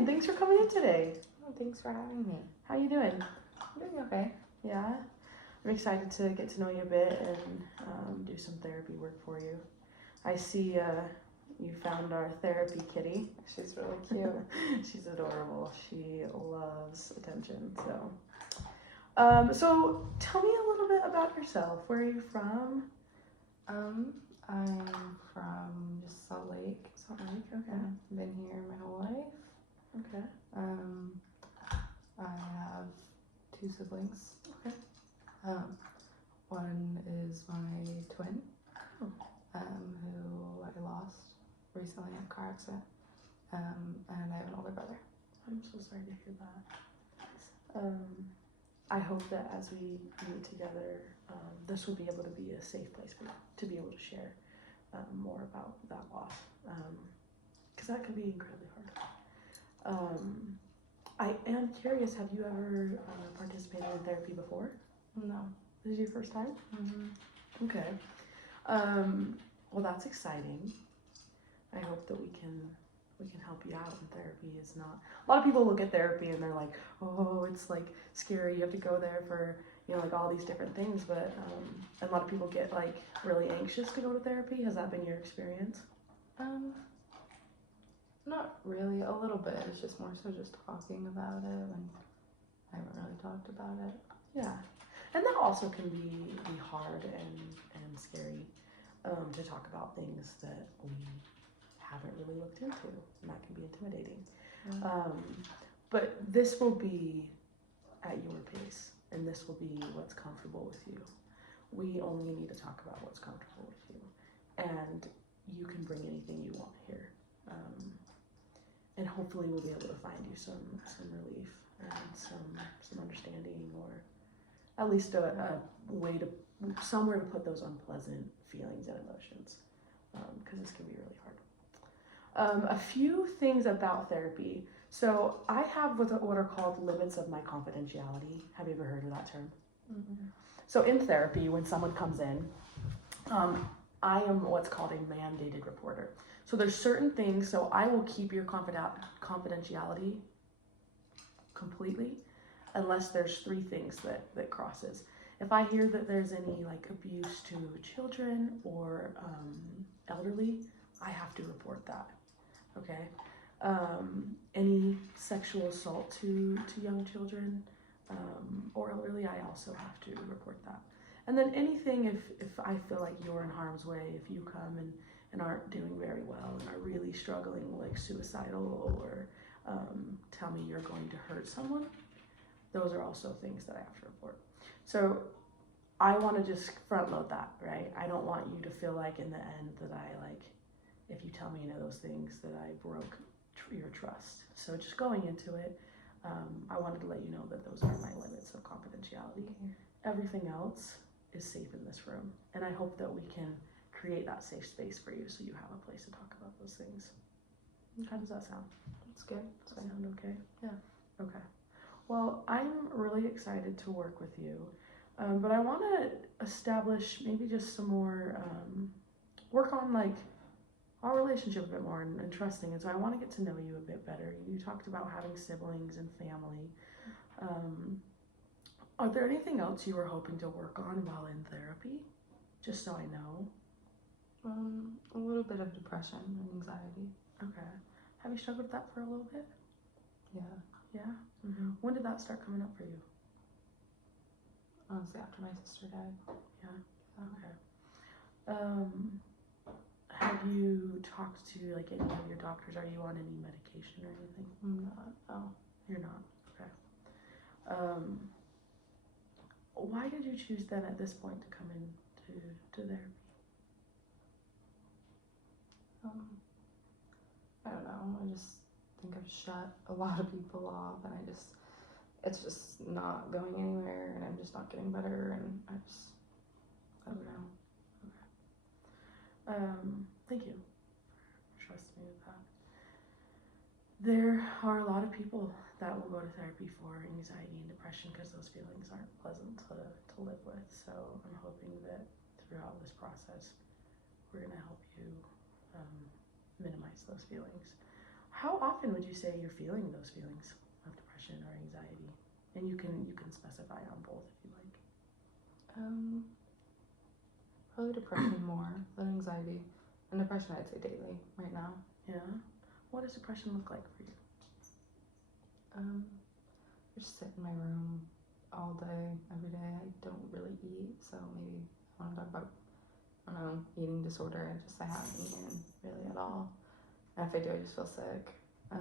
fine. Thanks for coming in today. Oh, thanks for having me. How you doing? I'm doing okay. Yeah? I'm excited to get to know you a bit and do some therapy work for you. I see you found our therapy kitty. She's really cute. She's adorable. She loves attention. So tell me a little bit about yourself. Where are you from? I'm from just Salt Lake. Salt Lake. Okay. Been here my whole life. Okay. I have 2 siblings. Okay. One is my twin, Oh. who I lost recently in a car accident. And I have an older brother. I'm so sorry to hear that. I hope that as we meet together, this will be able to be a safe place for you to be able to share more about that loss, because that can be incredibly hard. I am curious, have you ever participated in therapy before? No. This is your first time? Mm-hmm. Okay. Well, that's exciting. I hope that we can help you out. And therapy is not, a lot of people look at therapy and they're like, oh, it's like scary, you have to go there for, you know, like all these different things, but a lot of people get like really anxious to go to therapy. Has that been your experience? Not really, a little bit. It's just more so just talking about it, and I haven't really talked about it. Yeah, and that also can be hard and scary to talk about things that we haven't really looked into, and that can be intimidating. But this will be at your pace, and this will be what's comfortable with you. We only need to talk about what's comfortable with you, and you can bring anything you want here, and hopefully we'll be able to find you some relief and some understanding, or at least a way to, somewhere to put those unpleasant feelings and emotions, because this can be really hard. A few things about therapy. So I have what are called limits of my confidentiality. Have you ever heard of that term? Mm-hmm. So in therapy, when someone comes in, I am what's called a mandated reporter. So there's certain things, so I will keep your confidentiality completely unless there's 3 things that crosses. If I hear that there's any like abuse to children or elderly, I have to report that. Okay. Any sexual assault to young children or elderly, I also have to report that. And then anything, if I feel like you're in harm's way, if you come and aren't doing very well and are really struggling, like suicidal, or tell me you're going to hurt someone, those are also things that I have to report. So I want to just front load that, right? I don't want you to feel like in the end that I like, if you tell me any of those things, that I broke your trust. So just going into it, I wanted to let you know that those are my limits of confidentiality. Everything else is safe in this room, and I hope that we can create that safe space for you so you have a place to talk about those things. How does that sound? That's good. Does that sound okay? Yeah. Okay. Well, I'm really excited to work with you, but I want to establish maybe just some more, work on like our relationship a bit more and trusting. And so I want to get to know you a bit better. You talked about having siblings and family. Are there anything else you were hoping to work on while in therapy? Just so I know. A little bit of depression and anxiety. Okay. Have you struggled with that for a little bit? Yeah. Yeah? Mm-hmm. When did that start coming up for you? Honestly, after my sister died. Yeah? Okay. Have you talked to like any of your doctors? Are you on any medication or anything? I'm not. Oh. You're not? Okay. Why did you choose then at this point to come in to therapy? I don't know. I just think I've shut a lot of people off, and it's just not going anywhere, and I'm just not getting better, and I don't know. Thank you for trusting me with that. There are a lot of people that will go to therapy for anxiety and depression because those feelings aren't pleasant to live with. So I'm hoping that throughout this process, we're going to help you minimize those feelings. How often would you say you're feeling those feelings of depression or anxiety? And you can specify on both if you like. Probably depression more than anxiety. And depression, I'd say daily right now. Yeah. What does depression look like for you? I just sit in my room all day, every day. I don't really eat, so maybe I want to talk about, I don't know, eating disorder. I haven't eaten really at all. And if I do, I just feel sick. I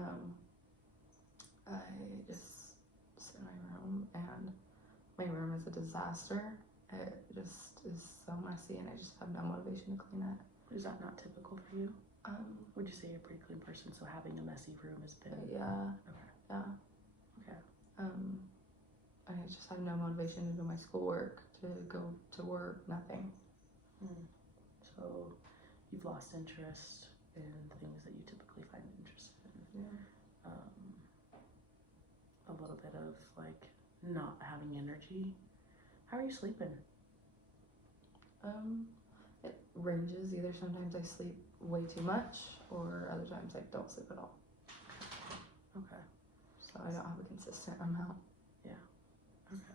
just sit in my room, and my room is a disaster. It just is so messy, and I just have no motivation to clean it. Is that not typical for you? Would you say you're a pretty clean person, so having a messy room has been... Yeah. Okay. Yeah. Okay. I just have no motivation to do my schoolwork, to go to work, nothing. So you've lost interest in things that you typically find interested in. Yeah. A little bit of like not having energy. How are you sleeping? It ranges. Either sometimes I sleep way too much, or other times I don't sleep at all. Okay. So I don't have a consistent amount. Okay.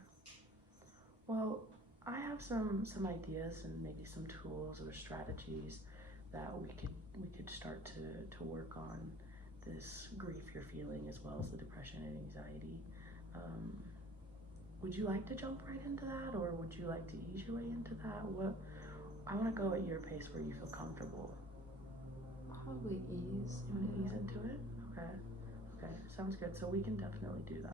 Well, I have some ideas and maybe some tools or strategies that we could start to work on this grief you're feeling, as well as the depression and anxiety. Would you like to jump right into that, or would you like to ease your way into that? I want to go at your pace where you feel comfortable. Probably ease. You want to ease into it? Okay. Okay, sounds good. So we can definitely do that.